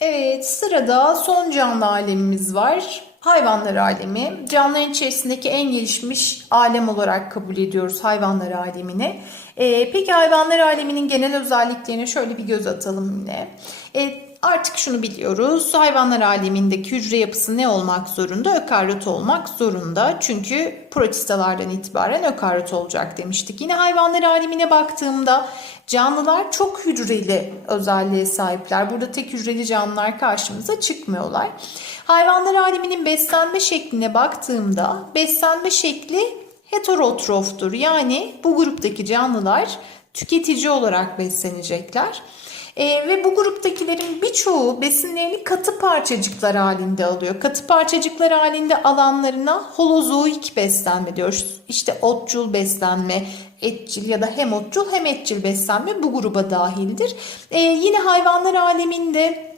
Evet, sırada son canlı alemimiz var. Hayvanlar alemi. Canlıların içerisindeki en gelişmiş alem olarak kabul ediyoruz hayvanlar alemini. Ee, peki hayvanlar aleminin genel özelliklerine şöyle bir göz atalım yine. Ee, artık şunu biliyoruz. Hayvanlar alemindeki hücre yapısı ne olmak zorunda? Ökaryot olmak zorunda. Çünkü protistalardan itibaren ökaryot olacak demiştik. Yine hayvanlar alemine baktığımda canlılar çok hücreli özelliğe sahipler. Burada tek hücreli canlılar karşımıza çıkmıyorlar. Hayvanlar aleminin beslenme şekline baktığımda beslenme şekli heterotroftur. Yani bu gruptaki canlılar tüketici olarak beslenecekler. Ee, ve bu gruptakilerin birçoğu besinlerini katı parçacıklar halinde alıyor. Katı parçacıklar halinde alanlarına holozoik beslenme diyoruz. İşte otçul beslenme, etçil ya da hem otçul hem etçil beslenme bu gruba dahildir. Ee, yine hayvanlar aleminde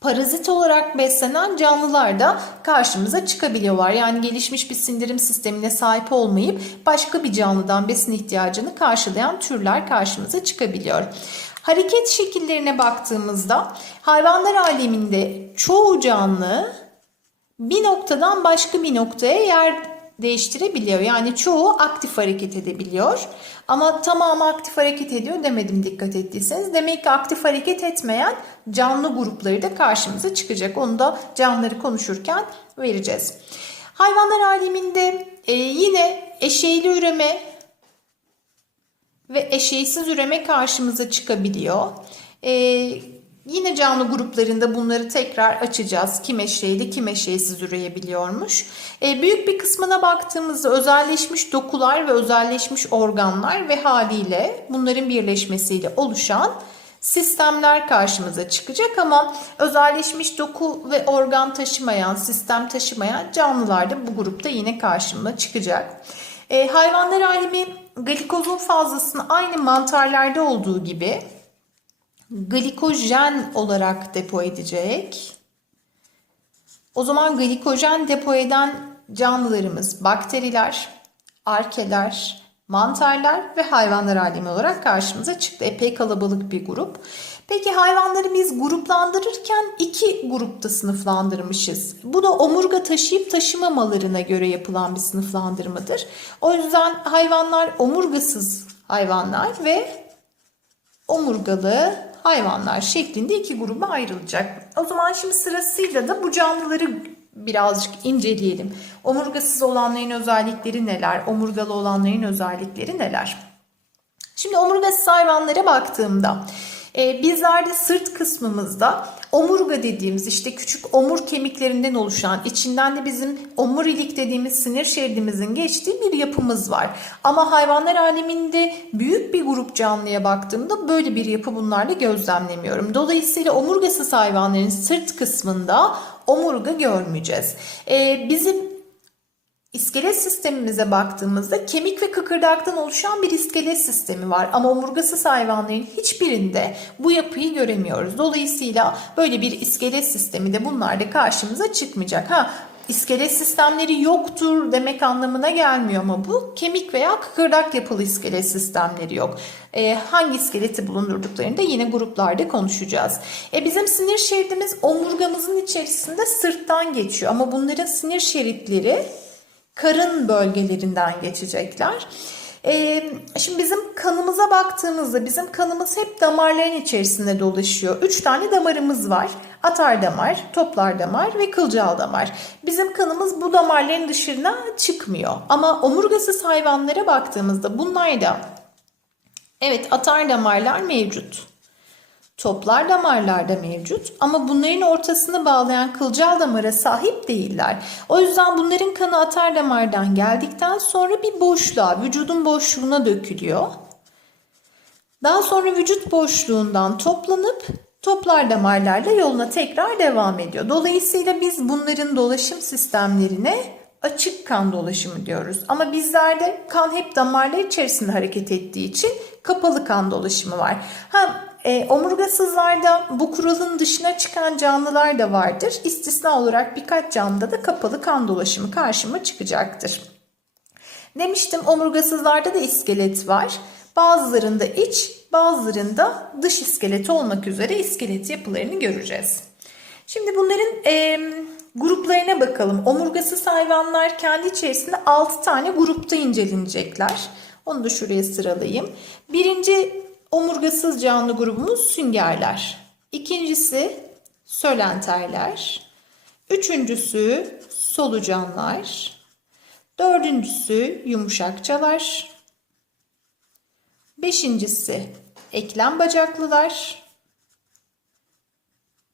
parazit olarak beslenen canlılar da karşımıza çıkabiliyorlar. Yani gelişmiş bir sindirim sistemine sahip olmayıp başka bir canlıdan besin ihtiyacını karşılayan türler karşımıza çıkabiliyor. Hareket şekillerine baktığımızda hayvanlar aleminde çoğu canlı bir noktadan başka bir noktaya yer değiştirebiliyor. Yani çoğu aktif hareket edebiliyor. Ama tamamı aktif hareket ediyor demedim dikkat ettiyseniz. Demek ki aktif hareket etmeyen canlı grupları da karşımıza çıkacak. Onu da canlıları konuşurken vereceğiz. Hayvanlar aleminde e, yine eşeyli üreme ve eşeysiz üreme karşımıza çıkabiliyor. Ee, yine canlı gruplarında bunları tekrar açacağız. Kim eşeyli kim eşeysiz üreyebiliyormuş. Ee, büyük bir kısmına baktığımızda özelleşmiş dokular ve özelleşmiş organlar ve haliyle bunların birleşmesiyle oluşan sistemler karşımıza çıkacak ama özelleşmiş doku ve organ taşımayan, sistem taşımayan canlılar da bu grupta yine karşıma çıkacak. E, hayvanlar alemi glikozun fazlasını aynı mantarlarda olduğu gibi glikojen olarak depo edecek. O zaman glikojen depo eden canlılarımız bakteriler, arkeler, mantarlar ve hayvanlar alemi olarak karşımıza çıktı. Epey kalabalık bir grup. Peki hayvanları biz gruplandırırken iki grupta sınıflandırmışız. Bu da omurga taşıyıp taşımamalarına göre yapılan bir sınıflandırmadır. O yüzden hayvanlar omurgasız hayvanlar ve omurgalı hayvanlar şeklinde iki gruba ayrılacak. O zaman şimdi sırasıyla da bu canlıları birazcık inceleyelim. Omurgasız olanların özellikleri neler? Omurgalı olanların özellikleri neler? Şimdi omurgasız hayvanlara baktığımda e, bizlerde sırt kısmımızda omurga dediğimiz işte küçük omur kemiklerinden oluşan içinden de bizim omurilik dediğimiz sinir şeridimizin geçtiği bir yapımız var. Ama hayvanlar aleminde büyük bir grup canlıya baktığımda böyle bir yapı bunlarla gözlemlemiyorum. Dolayısıyla omurgasız hayvanların sırt kısmında omurga görmeyeceğiz. Ee, bizim İskelet sistemimize baktığımızda kemik ve kıkırdaktan oluşan bir iskelet sistemi var. Ama omurgasız hayvanların hiçbirinde bu yapıyı göremiyoruz. Dolayısıyla böyle bir iskelet sistemi de bunlarda karşımıza çıkmayacak. Ha iskelet sistemleri yoktur demek anlamına gelmiyor ama bu kemik veya kıkırdak yapılı iskelet sistemleri yok. E, hangi iskeleti bulundurduklarını da yine gruplarda konuşacağız. E, bizim sinir şeridimiz omurgamızın içerisinde sırttan geçiyor ama bunların sinir şeritleri karın bölgelerinden geçecekler. Ee, şimdi bizim kanımıza baktığımızda bizim kanımız hep damarların içerisinde dolaşıyor. Üç tane damarımız var. Atar damar, toplar damar ve kılcal damar. Bizim kanımız bu damarların dışına çıkmıyor. Ama omurgasız hayvanlara baktığımızda bunlarda evet atar damarlar mevcut. Toplar damarlarda mevcut ama bunların ortasını bağlayan kılcal damara sahip değiller. O yüzden bunların kanı atar damardan geldikten sonra bir boşluğa, vücudun boşluğuna dökülüyor. Daha sonra vücut boşluğundan toplanıp toplar damarlarla yoluna tekrar devam ediyor. Dolayısıyla biz bunların dolaşım sistemlerine açık kan dolaşımı diyoruz. Ama bizlerde kan hep damarlar içerisinde hareket ettiği için kapalı kan dolaşımı var. Ha e, omurgasızlarda bu kuralın dışına çıkan canlılar da vardır. İstisna olarak birkaç canlıda da kapalı kan dolaşımı karşıma çıkacaktır. Demiştim omurgasızlarda da iskelet var. Bazılarında iç, bazılarında dış iskelet olmak üzere iskelet yapılarını göreceğiz. Şimdi bunların e, gruplarına bakalım. Omurgasız hayvanlar kendi içerisinde 6 tane grupta incelenecekler. Onu da şuraya sıralayayım. Birinci omurgasız canlı grubumuz süngerler. İkincisi sölenterler. Üçüncüsü solucanlar. Dördüncüsü yumuşakçalar. Beşincisi eklem bacaklılar.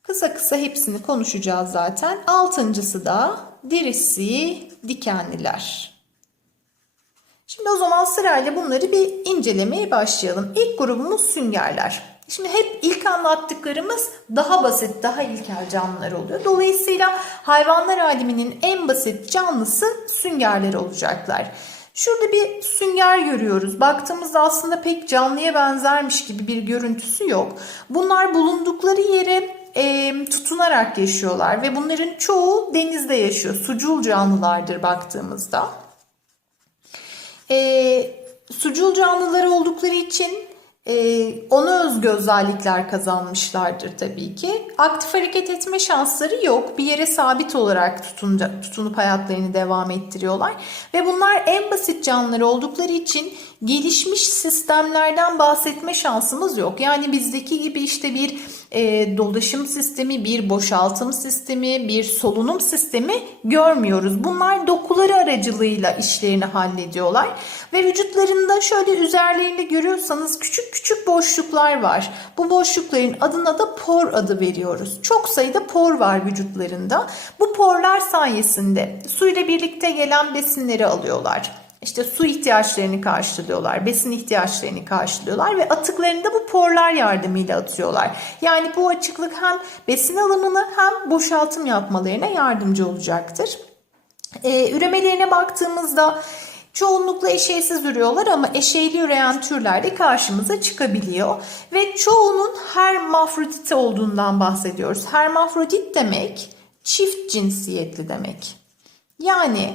Kısa kısa hepsini konuşacağız zaten. Altıncısı da dirisi dikenliler. Şimdi o zaman sırayla bunları bir incelemeye başlayalım. İlk grubumuz süngerler. Şimdi hep ilk anlattıklarımız daha basit, daha ilkel canlılar oluyor. Dolayısıyla hayvanlar aleminin en basit canlısı süngerler olacaklar. Şurada bir sünger görüyoruz. Baktığımızda aslında pek canlıya benzermiş gibi bir görüntüsü yok. Bunlar bulundukları yere e, tutunarak yaşıyorlar ve bunların çoğu denizde yaşıyor. Sucul canlılardır baktığımızda. E, sucul canlıları oldukları için e, ona özgü özellikler kazanmışlardır tabii ki. Aktif hareket etme şansları yok. Bir yere sabit olarak tutunca, tutunup hayatlarını devam ettiriyorlar. Ve bunlar en basit canlılar oldukları için gelişmiş sistemlerden bahsetme şansımız yok. Yani bizdeki gibi işte bir e, dolaşım sistemi, bir boşaltım sistemi, bir solunum sistemi görmüyoruz. Bunlar dokuları aracılığıyla işlerini hallediyorlar. Ve vücutlarında şöyle üzerlerinde görüyorsanız küçük küçük boşluklar var. Bu boşlukların adına da por adı veriyoruz. Çok sayıda por var vücutlarında. Bu porlar sayesinde suyla birlikte gelen besinleri alıyorlar. İşte su ihtiyaçlarını karşılıyorlar, besin ihtiyaçlarını karşılıyorlar ve atıklarını da bu porlar yardımıyla atıyorlar. Yani bu açıklık hem besin alımını hem boşaltım yapmalarına yardımcı olacaktır. Ee, üremelerine baktığımızda Çoğunlukla eşeysiz ürüyorlar ama eşeyli üreyen türler de karşımıza çıkabiliyor. Ve çoğunun hermafrodit olduğundan bahsediyoruz. Hermafrodit demek çift cinsiyetli demek. Yani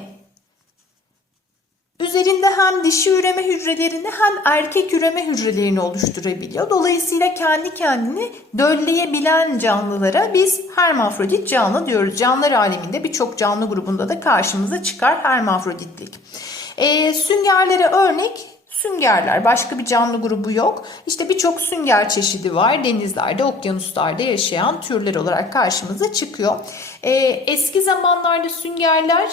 üzerinde hem dişi üreme hücrelerini hem erkek üreme hücrelerini oluşturabiliyor. Dolayısıyla kendi kendini dölleyebilen canlılara biz hermafrodit canlı diyoruz. Canlılar aleminde birçok canlı grubunda da karşımıza çıkar hermafroditlik. E, süngerlere örnek süngerler. Başka bir canlı grubu yok. İşte birçok sünger çeşidi var. Denizlerde, okyanuslarda yaşayan türler olarak karşımıza çıkıyor. E, eski zamanlarda süngerler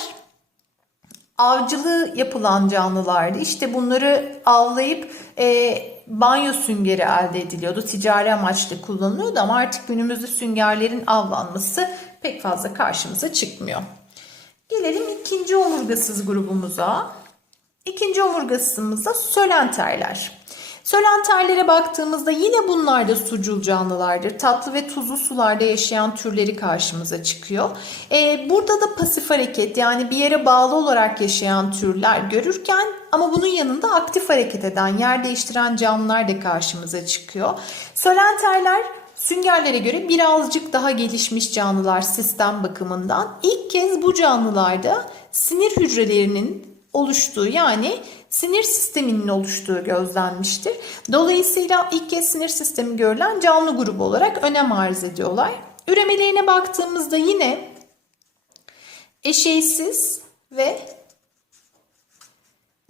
avcılığı yapılan canlılardı. İşte bunları avlayıp e, banyo süngeri elde ediliyordu. Ticari amaçlı kullanılıyordu ama artık günümüzde süngerlerin avlanması pek fazla karşımıza çıkmıyor. Gelelim ikinci omurgasız grubumuza. İkinci omurgasımızda sölenterler. Sölenterlere baktığımızda yine bunlar da sucul canlılardır. Tatlı ve tuzlu sularda yaşayan türleri karşımıza çıkıyor. Ee, burada da pasif hareket yani bir yere bağlı olarak yaşayan türler görürken ama bunun yanında aktif hareket eden, yer değiştiren canlılar da karşımıza çıkıyor. Sölenterler Süngerlere göre birazcık daha gelişmiş canlılar sistem bakımından. İlk kez bu canlılarda sinir hücrelerinin oluştuğu yani sinir sisteminin oluştuğu gözlenmiştir. Dolayısıyla ilk kez sinir sistemi görülen canlı grubu olarak önem arz ediyorlar. Üremelerine baktığımızda yine eşeysiz ve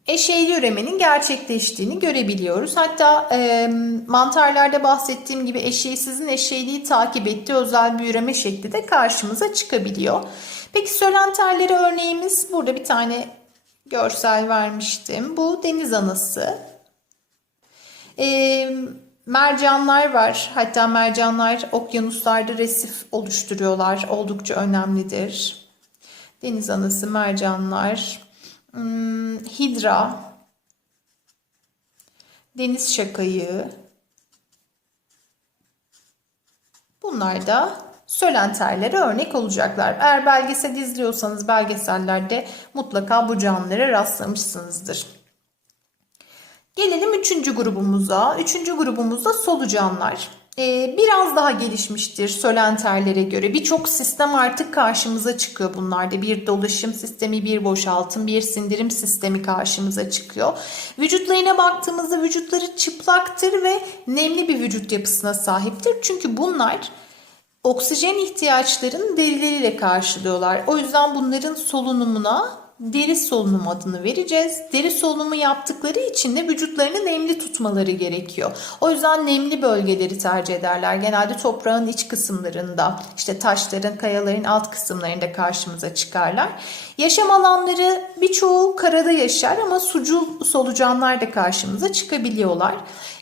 eşeyli üremenin gerçekleştiğini görebiliyoruz. Hatta e, mantarlarda bahsettiğim gibi eşeysizin eşeyliği takip ettiği özel bir üreme şekli de karşımıza çıkabiliyor. Peki sölenterleri örneğimiz burada bir tane görsel vermiştim. Bu deniz anası. E, mercanlar var. Hatta mercanlar okyanuslarda resif oluşturuyorlar. Oldukça önemlidir. Deniz anası, mercanlar, hmm, hidra, deniz şakayı. Bunlar da sölenterlere örnek olacaklar. Eğer belgesel izliyorsanız belgesellerde mutlaka bu canlılara rastlamışsınızdır. Gelelim üçüncü grubumuza. Üçüncü grubumuzda solucanlar. Ee, biraz daha gelişmiştir sölenterlere göre. Birçok sistem artık karşımıza çıkıyor bunlarda. Bir dolaşım sistemi, bir boşaltım, bir sindirim sistemi karşımıza çıkıyor. Vücutlarına baktığımızda vücutları çıplaktır ve nemli bir vücut yapısına sahiptir. Çünkü bunlar oksijen ihtiyaçlarını derileriyle karşılıyorlar. O yüzden bunların solunumuna deri solunumu adını vereceğiz. Deri solunumu yaptıkları için de vücutlarını nemli tutmaları gerekiyor. O yüzden nemli bölgeleri tercih ederler. Genelde toprağın iç kısımlarında, işte taşların, kayaların alt kısımlarında karşımıza çıkarlar. Yaşam alanları birçoğu karada yaşar ama sucul solucanlar da karşımıza çıkabiliyorlar.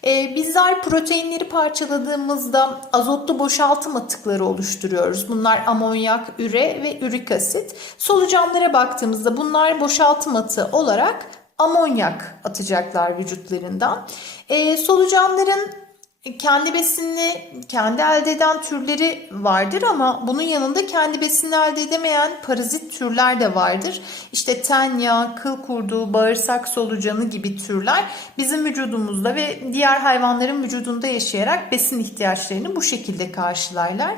Ee, bizler proteinleri parçaladığımızda azotlu boşaltım atıkları oluşturuyoruz. Bunlar amonyak, üre ve ürik asit. Solucanlara baktığımızda bunlar boşaltım atığı olarak amonyak atacaklar vücutlarından. Ee, solucanların kendi besinini kendi elde eden türleri vardır ama bunun yanında kendi besinini elde edemeyen parazit türler de vardır. İşte tenya, kıl kurdu, bağırsak solucanı gibi türler bizim vücudumuzda ve diğer hayvanların vücudunda yaşayarak besin ihtiyaçlarını bu şekilde karşılarlar.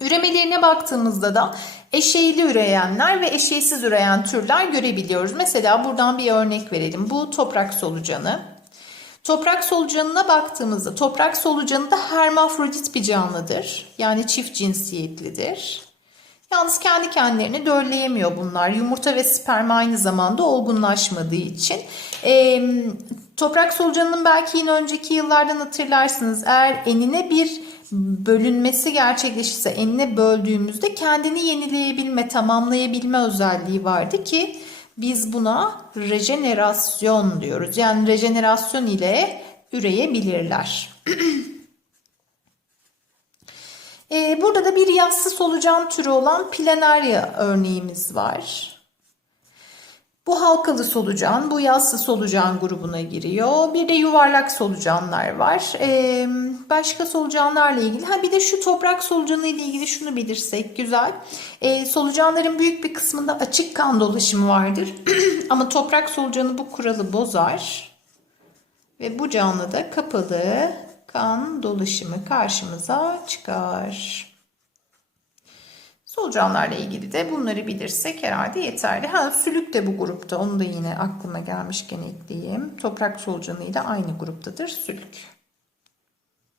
Üremelerine baktığımızda da eşeğli üreyenler ve eşeğsiz üreyen türler görebiliyoruz. Mesela buradan bir örnek verelim. Bu toprak solucanı. Toprak solucanına baktığımızda toprak solucanı da hermafrodit bir canlıdır. Yani çift cinsiyetlidir. Yalnız kendi kendilerini dölleyemiyor bunlar. Yumurta ve sperm aynı zamanda olgunlaşmadığı için. E, toprak solucanının belki yine önceki yıllardan hatırlarsınız. Eğer enine bir bölünmesi gerçekleşirse enine böldüğümüzde kendini yenileyebilme, tamamlayabilme özelliği vardı ki biz buna rejenerasyon diyoruz. Yani rejenerasyon ile üreyebilirler. Ee, burada da bir yassı solucan türü olan planaria örneğimiz var. Bu halkalı solucan, bu yassı solucan grubuna giriyor. Bir de yuvarlak solucanlar var. Ee, başka solucanlarla ilgili, ha bir de şu toprak solucanı ile ilgili şunu bilirsek güzel. Ee, solucanların büyük bir kısmında açık kan dolaşımı vardır. Ama toprak solucanı bu kuralı bozar. Ve bu canlıda kapalı kan dolaşımı karşımıza çıkar. Solucanlarla ilgili de bunları bilirsek herhalde yeterli. Ha sülük de bu grupta. Onu da yine aklıma gelmişken ekleyeyim. Toprak solucanı ile aynı gruptadır sülük.